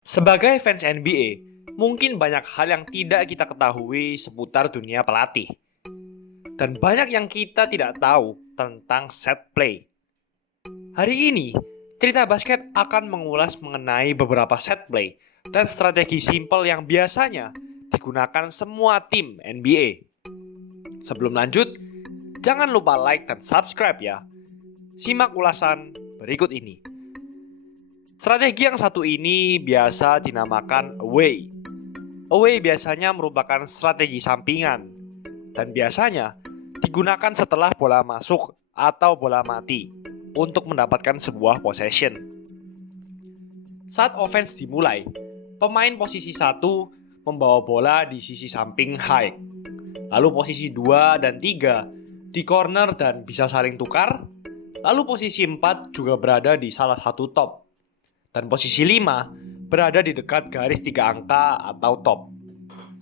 Sebagai fans NBA, mungkin banyak hal yang tidak kita ketahui seputar dunia pelatih. Dan banyak yang kita tidak tahu tentang set play. Hari ini, cerita basket akan mengulas mengenai beberapa set play dan strategi simpel yang biasanya digunakan semua tim NBA. Sebelum lanjut, jangan lupa like dan subscribe ya. Simak ulasan berikut ini. Strategi yang satu ini biasa dinamakan away. Away biasanya merupakan strategi sampingan dan biasanya digunakan setelah bola masuk atau bola mati untuk mendapatkan sebuah possession. Saat offense dimulai, pemain posisi 1 membawa bola di sisi samping high. Lalu posisi 2 dan 3 di corner dan bisa saling tukar. Lalu posisi 4 juga berada di salah satu top. Dan posisi 5 berada di dekat garis 3 angka atau top.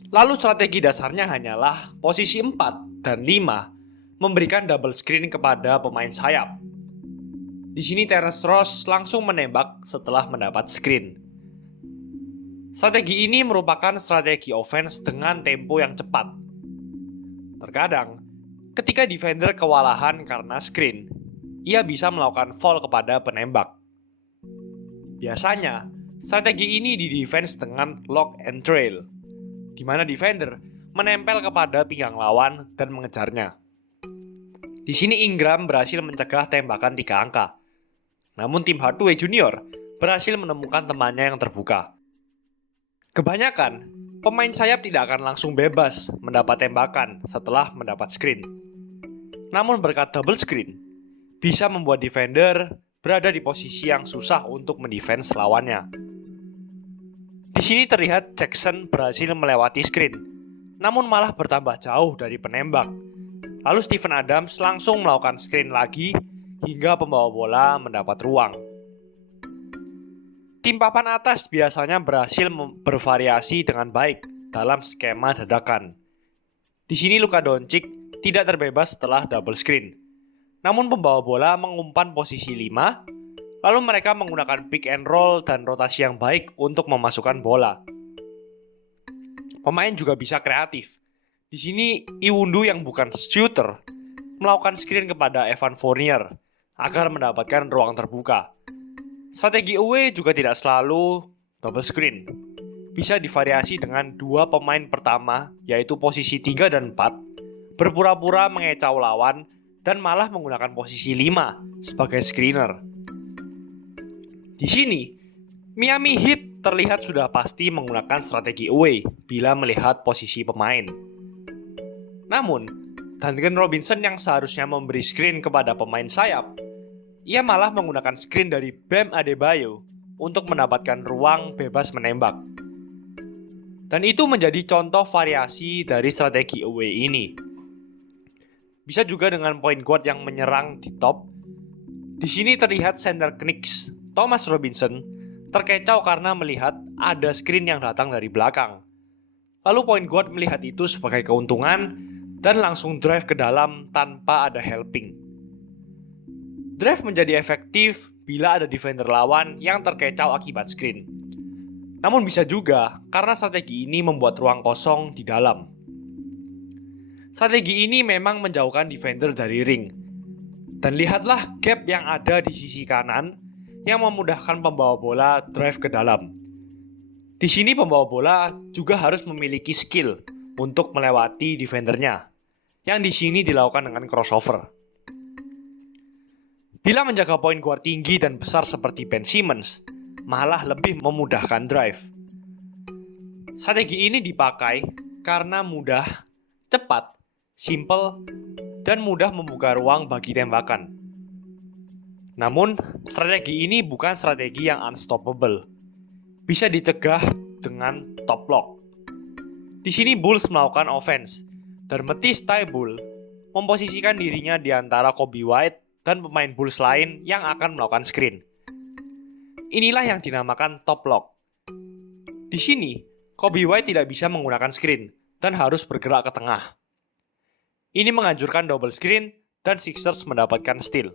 Lalu strategi dasarnya hanyalah posisi 4 dan 5 memberikan double screen kepada pemain sayap. Di sini Terrence Ross langsung menembak setelah mendapat screen. Strategi ini merupakan strategi offense dengan tempo yang cepat. Terkadang, ketika defender kewalahan karena screen, ia bisa melakukan foul kepada penembak. Biasanya, strategi ini di-defense dengan lock and trail, di mana defender menempel kepada pinggang lawan dan mengejarnya. Di sini Ingram berhasil mencegah tembakan 3 angka. Namun tim Hardaway Junior berhasil menemukan temannya yang terbuka. Kebanyakan, pemain sayap tidak akan langsung bebas mendapat tembakan setelah mendapat screen. Namun berkat double screen, bisa membuat defender berada di posisi yang susah untuk mendefense lawannya. Di sini terlihat Jackson berhasil melewati screen, namun malah bertambah jauh dari penembak. Lalu Steven Adams langsung melakukan screen lagi hingga pembawa bola mendapat ruang. Tim papan atas biasanya berhasil bervariasi dengan baik dalam skema dadakan. Di sini Luka Doncic tidak terbebas setelah double screen. Namun pembawa bola mengumpan posisi 5, lalu mereka menggunakan pick and roll dan rotasi yang baik untuk memasukkan bola. Pemain juga bisa kreatif. Di sini Iwundu yang bukan shooter melakukan screen kepada Evan Fournier agar mendapatkan ruang terbuka. Strategi away juga tidak selalu double screen. Bisa divariasi dengan dua pemain pertama, yaitu posisi 3 dan 4, berpura-pura mengecau lawan dan malah menggunakan posisi 5 sebagai screener. Di sini, Miami Heat terlihat sudah pasti menggunakan strategi away bila melihat posisi pemain. Namun, Duncan Robinson yang seharusnya memberi screen kepada pemain sayap, ia malah menggunakan screen dari Bam Adebayo untuk mendapatkan ruang bebas menembak. Dan itu menjadi contoh variasi dari strategi away ini. Bisa juga dengan point guard yang menyerang di top. Di sini terlihat center Knicks, Thomas Robinson, terkecoh karena melihat ada screen yang datang dari belakang. Lalu point guard melihat itu sebagai keuntungan dan langsung drive ke dalam tanpa ada helping. Drive menjadi efektif bila ada defender lawan yang terkecoh akibat screen. Namun bisa juga karena strategi ini membuat ruang kosong di dalam. Strategi ini memang menjauhkan defender dari ring. Dan lihatlah gap yang ada di sisi kanan yang memudahkan pembawa bola drive ke dalam. Di sini pembawa bola juga harus memiliki skill untuk melewati defendernya, yang di sini dilakukan dengan crossover. Bila menjaga point guard tinggi dan besar seperti Ben Simmons, malah lebih memudahkan drive. Strategi ini dipakai karena mudah, cepat, simple, dan mudah membuka ruang bagi tembakan. Namun, strategi ini bukan strategi yang unstoppable. Bisa dicegah dengan top lock. Di sini Bulls melakukan offense, dan Matisse Thybulle memposisikan dirinya di antara Kobe White dan pemain Bulls lain yang akan melakukan screen. Inilah yang dinamakan top lock. Di sini, Kobe White tidak bisa menggunakan screen dan harus bergerak ke tengah. Ini menghancurkan double screen dan Sixers mendapatkan steal.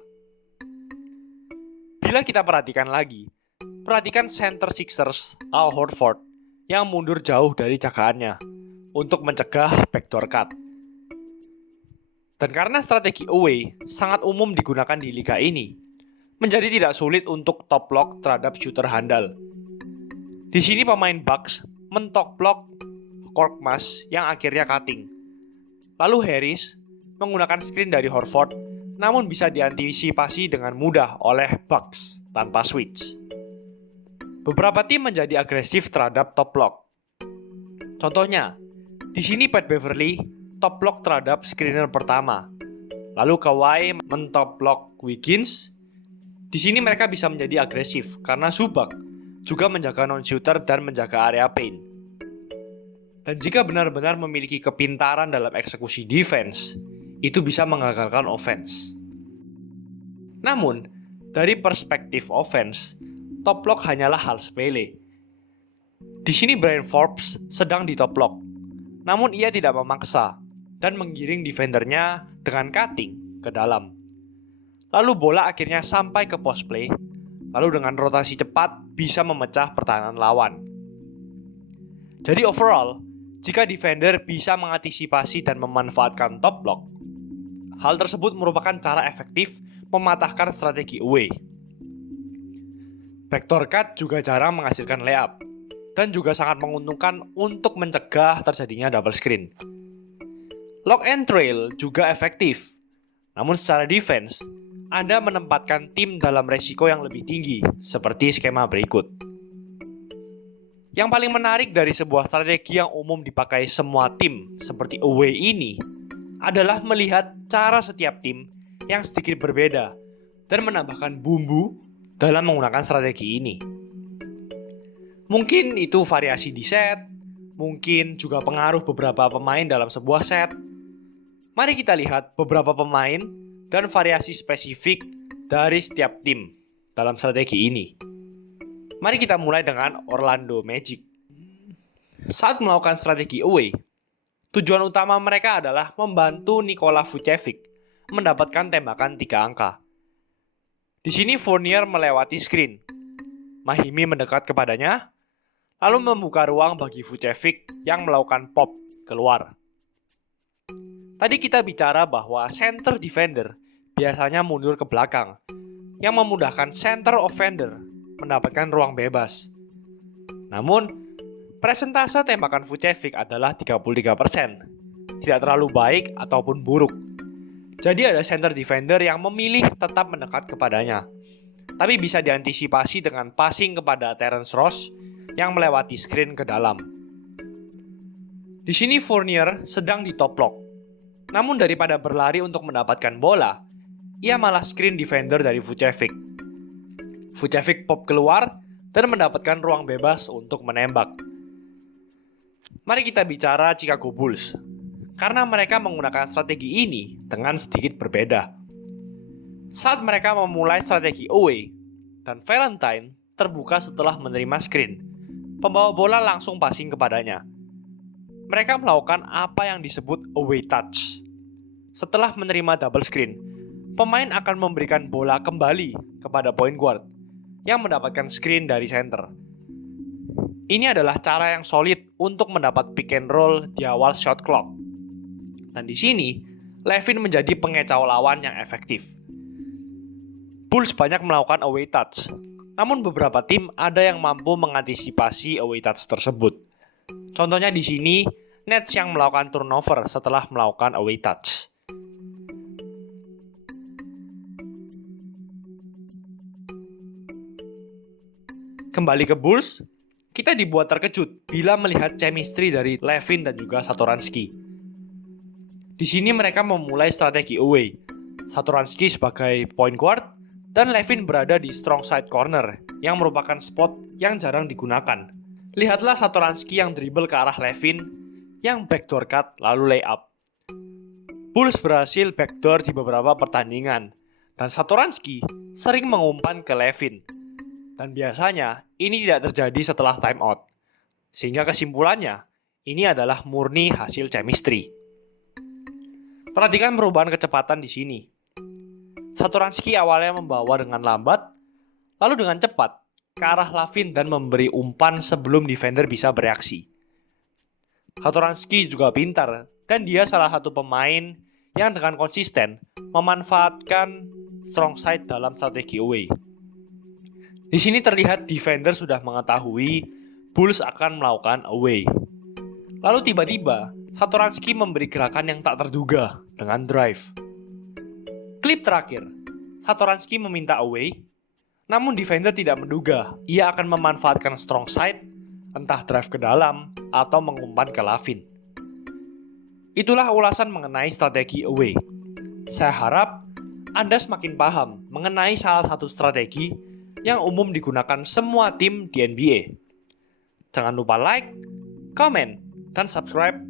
Bila kita perhatikan lagi, Perhatikan center Sixers Al Horford yang mundur jauh dari jagaannya untuk mencegah backdoor cut. Dan karena strategi away sangat umum digunakan di liga ini, menjadi tidak sulit untuk top block terhadap shooter handal. Di sini pemain Bucks mentok block Korkmaz yang akhirnya cutting. Lalu Harris menggunakan screen dari Horford, namun bisa diantisipasi dengan mudah oleh Bucks tanpa switch. Beberapa tim menjadi agresif terhadap top block. Contohnya, di sini Pat Beverly top block terhadap screener pertama. Lalu Kawhi mentop block Wiggins. Di sini mereka bisa menjadi agresif karena Zubac juga menjaga non-shooter dan menjaga area paint. Dan jika benar-benar memiliki kepintaran dalam eksekusi defense, itu bisa mengagalkan offense. Namun, dari perspektif offense, top block hanyalah hal sepele. Di sini Bryn Forbes sedang di top block, namun ia tidak memaksa dan menggiring defendernya dengan cutting ke dalam. Lalu bola akhirnya sampai ke post play, lalu dengan rotasi cepat bisa memecah pertahanan lawan. Jadi overall, jika defender bisa mengantisipasi dan memanfaatkan top block, hal tersebut merupakan cara efektif mematahkan strategi away. Backdoor cut juga jarang menghasilkan layup, dan juga sangat menguntungkan untuk mencegah terjadinya double screen. Lock and trail juga efektif, namun secara defense, Anda menempatkan tim dalam resiko yang lebih tinggi, seperti skema berikut. Yang paling menarik dari sebuah strategi yang umum dipakai semua tim seperti away ini adalah melihat cara setiap tim yang sedikit berbeda dan menambahkan bumbu dalam menggunakan strategi ini. Mungkin itu variasi di set, mungkin juga pengaruh beberapa pemain dalam sebuah set. Mari kita lihat beberapa pemain dan variasi spesifik dari setiap tim dalam strategi ini. Mari kita mulai dengan Orlando Magic. Saat melakukan strategi away, tujuan utama mereka adalah membantu Nikola Vucevic mendapatkan tembakan 3 angka. Di sini Fournier melewati screen. Mahimi mendekat kepadanya, lalu membuka ruang bagi Vucevic yang melakukan pop keluar. Tadi kita bicara bahwa center defender biasanya mundur ke belakang, yang memudahkan center offender mendapatkan ruang bebas. Namun, presentase tembakan Vucevic adalah 33%. Tidak terlalu baik ataupun buruk. Jadi ada center defender yang memilih tetap mendekat kepadanya. Tapi bisa diantisipasi dengan passing kepada Terrence Ross yang melewati screen ke dalam. Di sini Fournier sedang di top block. Namun daripada berlari untuk mendapatkan bola, ia malah screen defender dari Vucevic. Vucevic pop keluar dan mendapatkan ruang bebas untuk menembak. Mari kita bicara Chicago Bulls, karena mereka menggunakan strategi ini dengan sedikit berbeda. Saat mereka memulai strategi away, dan Valentine terbuka setelah menerima screen, pembawa bola langsung passing kepadanya. Mereka melakukan apa yang disebut away touch. Setelah menerima double screen, pemain akan memberikan bola kembali kepada point guard yang mendapatkan screen dari center. Ini adalah cara yang solid untuk mendapat pick and roll di awal shot clock. Dan di sini, Levin menjadi pengecau lawan yang efektif. Bulls banyak melakukan away touch, namun beberapa tim ada yang mampu mengantisipasi away touch tersebut. Contohnya di sini, Nets yang melakukan turnover setelah melakukan away touch. Kembali ke Bulls, kita dibuat terkejut bila melihat chemistry dari Levin dan juga Satoransky. Di sini mereka memulai strategi away. Satoransky sebagai point guard dan Levin berada di strong side corner yang merupakan spot yang jarang digunakan. Lihatlah Satoransky yang dribble ke arah Levin yang backdoor cut lalu layup. Bulls berhasil backdoor di beberapa pertandingan dan Satoransky sering mengumpan ke Levin. Dan biasanya ini tidak terjadi setelah timeout. Sehingga kesimpulannya, ini adalah murni hasil chemistry. Perhatikan perubahan kecepatan di sini. Satoransky awalnya membawa dengan lambat, lalu dengan cepat, ke arah Lavin dan memberi umpan sebelum defender bisa bereaksi. Satoranski juga pintar, dan dia salah satu pemain yang dengan konsisten memanfaatkan strong side dalam strategi away. Di sini terlihat defender sudah mengetahui Bulls akan melakukan away. Lalu tiba-tiba, Satoranski memberi gerakan yang tak terduga dengan drive. Klip terakhir, Satoranski meminta away, namun defender tidak menduga ia akan memanfaatkan strong side, entah drive ke dalam atau mengumpan ke Lavin. Itulah ulasan mengenai strategi away. Saya harap Anda semakin paham mengenai salah satu strategi yang umum digunakan semua tim di NBA. Jangan lupa like, comment, dan subscribe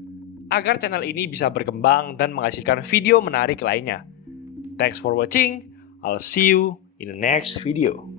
agar channel ini bisa berkembang dan menghasilkan video menarik lainnya. Thanks for watching. I'll see you in the next video.